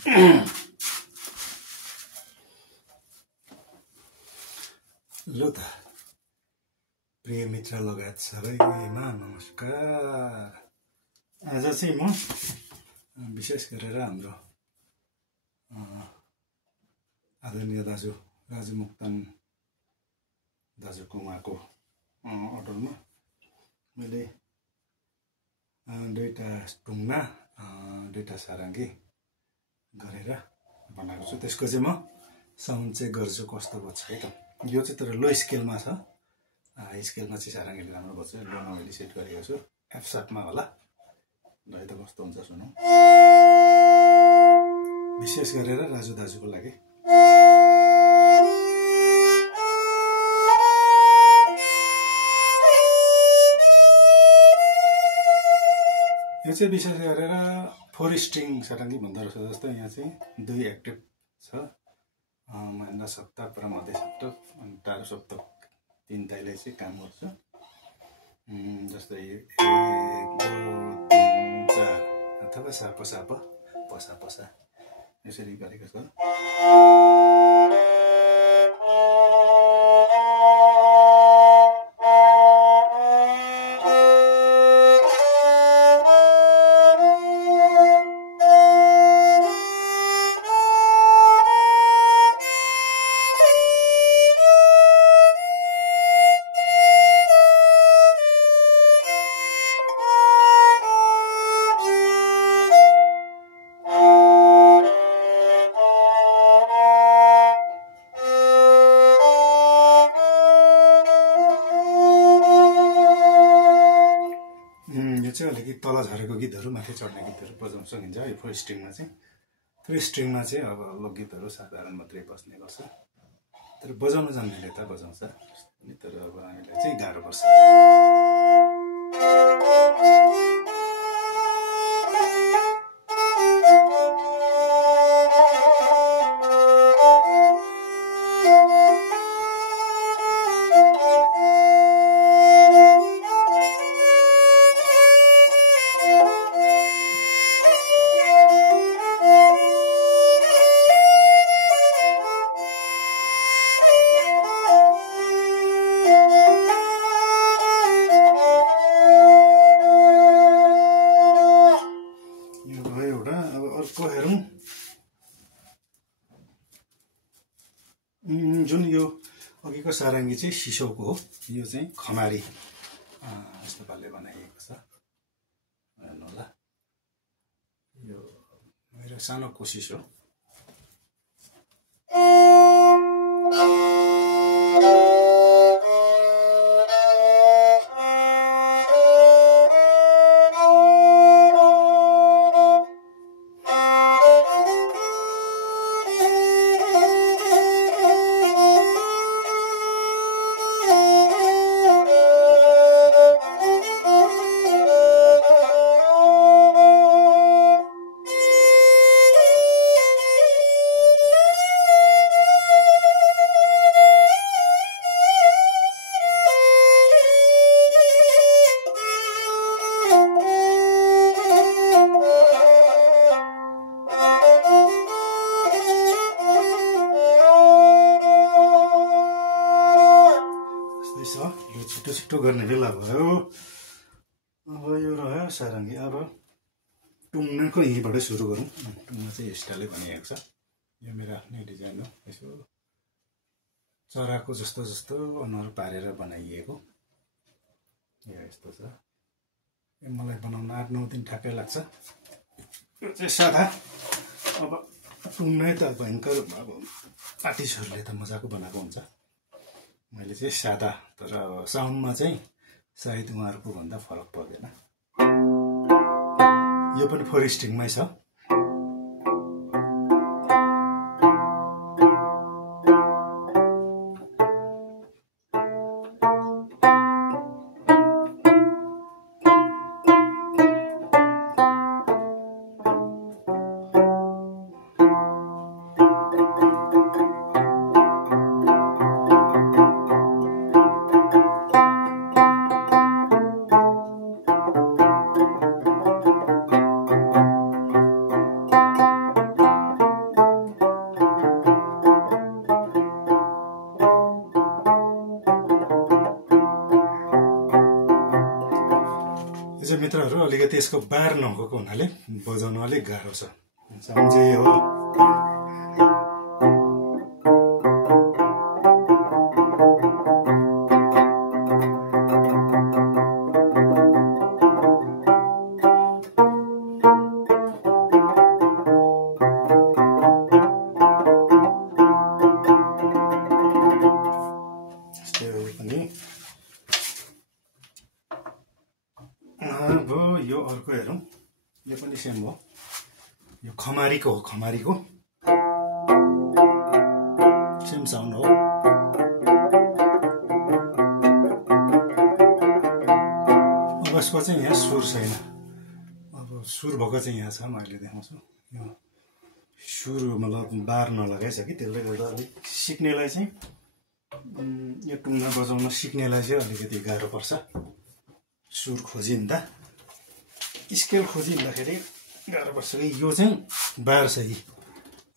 ल त प्रिय मित्र लगायत सबैमा नमस्कार। आज चाहिँ म विशेष गरेर हाम्रो आदरणीय दाजु राजु मोक्तान दाजुको उहाँको अर्डरमा मैले दुईटा टुङ्ना दुईटा सारङ्गी गरेर बनाएको छु। त्यसको चाहिँ म साउन्ड चेक गर्छु कस्तो बज्छ है त। यो चाहिँ तर लो स्केलमा छ, हाई स्केलमा चाहिँ सारङ्गीले राम्रो बज्छ। लोमा मैले सेट गरेको छु, एफ सार्पमा होला। ल त कस्तो हुन्छ सुनौँ, विशेष गरेर राजु दाजुको लागि। यो चाहिँ विशेष गरेर 4 स्ट्रिङ सारङ्गी भन्दो रहेछ। जस्तो यहाँ चाहिँ 2 एक्टिभ छ, महेन्द्र सप्तक र मध्य सप्तक अनि तारो सप्तक 3 ताईले चाहिँ काम गर्छ। जस्तै 1 2 3 4 अथवा साप साप पसा पसा यसरी गरेको छ। अलिकति तल झरेको गीतहरू माथि चढ्ने गीतहरू बजाउन सकिन्छ। यो 4 स्ट्रिङमा चाहिँ 3 स्ट्रिङमा चाहिँ अब लोकगीतहरू साधारण मात्रै बज्ने गर्छ। तर बजाउन जान्नेले त बजाउँछ, तर अब हामीलाई चाहिँ गाह्रो पर्छ। जुन यो अघिको सारङ्गी चाहिँ सिसौको हो, यो चाहिँ खमारी यस्तो पाराले बनाइएको छ। हेर्नु होला, यो मेरो सानो कोसिस हो। यो छिटो छिटो गर्ने बेला भयो। अब यो रह्यो सारङ्गी। अब टुङ्नाको यहीँबाटै सुरु गरौँ। टुङ्ना चाहिँ स्टाइलै बनाइएको छ, यो मेरो आफ्नै डिजाइन हो। यसो चराको जस्तो जस्तो अनुहार पारेर बनाइएको यो यस्तो छ। यो मलाई बनाउन 8-9 दिन ठ्याक्कै लाग्छ। यो चाहिँ सादा। अब टुङ्नै त भयङ्कर अब आर्टिस्टहरूले त मजाको बनाएको हुन्छ। मैले चाहिँ सादा, तर साउन्डमा चाहिँ सायद उहाँहरूको भन्दा फरक पर्दैन। यो पनि 4 स्ट्रिङमै छ। त्यसको बार नभएको हुनाले बजाउन अलिक गाह्रो छ। साउन्ड चाहिँ हो अब यो अर्को हेरौँ, यो पनि सेम हो, यो खमारीको हो, खमारीको सेम साउन्ड हो। अब यसको चाहिँ यहाँ सुर छैन, अब सुर भएको चाहिँ यहाँ छ, म अहिले देखाउँछु। यो सुर मतलब बार नलगाइसक्यो, त्यसले गर्दा अलिक सिक्नेलाई चाहिँ यो टुङ्गा बजाउन सिक्नेलाई चाहिँ अलिकति गाह्रो पर्छ। सुर खोजिँदा स्केल खोजिँदाखेरि गाह्रो पर्छ कि यो चाहिँ बार छ कि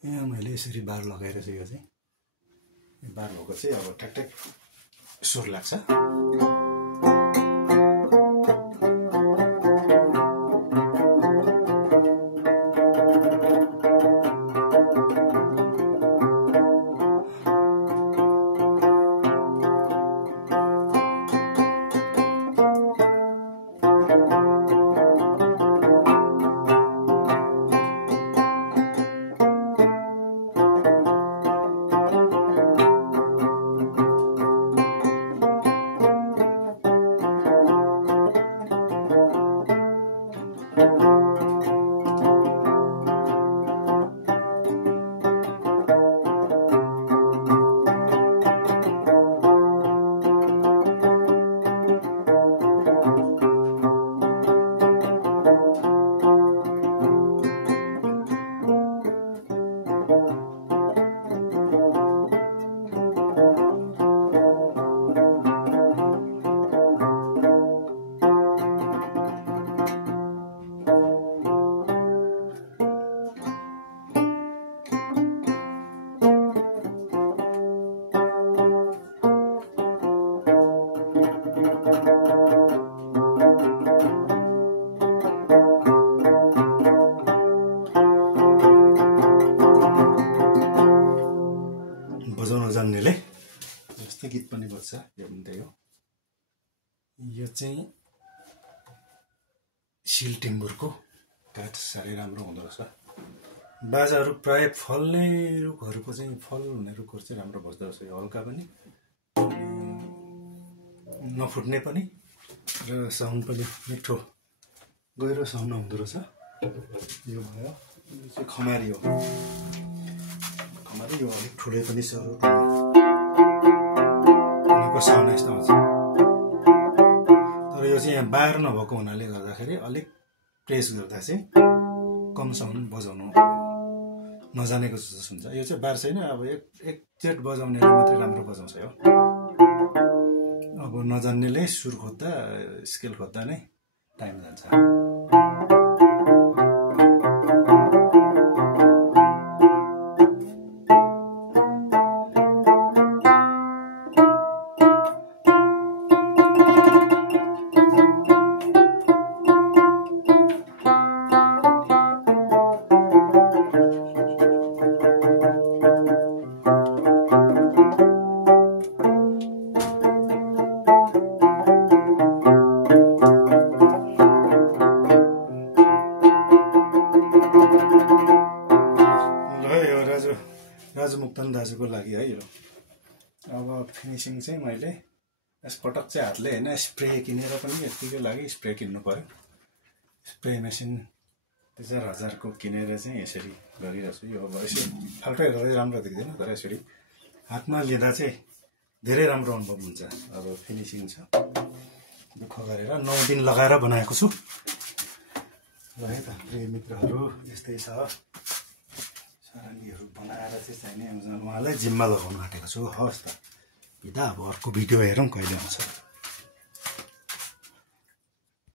यहाँ मैले यसरी बार लगाएर चाहिँ यो चाहिँ बार भएको चाहिँ अब ठ्याक सुर लाग्छ। बजाउन जान्नेले जस्तै गीत पनि बज्छ, यो पनि त्यही हो। यो चाहिँ सिल टिम्बुरको काठ साह्रै राम्रो हुँदो रहेछ। बाजाहरू प्राय फल्ने रुखहरूको चाहिँ फल हुने रुखहरू चाहिँ राम्रो बज्दो रहेछ। यो हल्का पनि नफुट्ने पनि र साउन्ड पनि मिठो गहिरो साउन्ड हुँदो रहेछ। यो भयो, यो चाहिँ खमारी हो। खमारी यो अलिक ठुलै पनि छ, साउन्ड यस्तो आउँछ। तर यो चाहिँ यहाँ बार नभएको हुनाले गर्दाखेरि अलिक प्रेस गर्दा चाहिँ कम साउन्ड बजाउनु नजानेको जस्तो हुन्छ। यो चाहिँ बार छैन, अब एकचोट बजाउनेले मात्रै राम्रो बजाउँछ यो। अब नजान्नेले सुर खोज्दा स्केल खोज्दा नै टाइम जान्छ। राजु मुक्तान दाजुको लागि है यो। अब फिनिसिङ चाहिँ मैले यसपटक चाहिँ हातले होइन, स्प्रे किनेर पनि यतिकै लागि स्प्रे किन्नु पर्यो। स्प्रे मेसिन 1000को किनेर चाहिँ यसरी गरिरहेको छु। यो अब यसो फाल्टो हेर्दा राम्रो देख्दैन, तर यसरी हातमा लिँदा चाहिँ धेरै राम्रो अनुभव हुन्छ। अब फिनिसिङ छ, दुःख गरेर 9 दिन लगाएर बनाएको छु। ल है त प्रिय मित्रहरू, यस्तै छ। सारङ्गीहरू बनाएर चाहिँ चाहिने उहाँलाई जिम्मा लगाउनु आँटेको छु। हवस् त, बिदा। अब अर्को भिडियो हेरौँ कहिले आउँछ।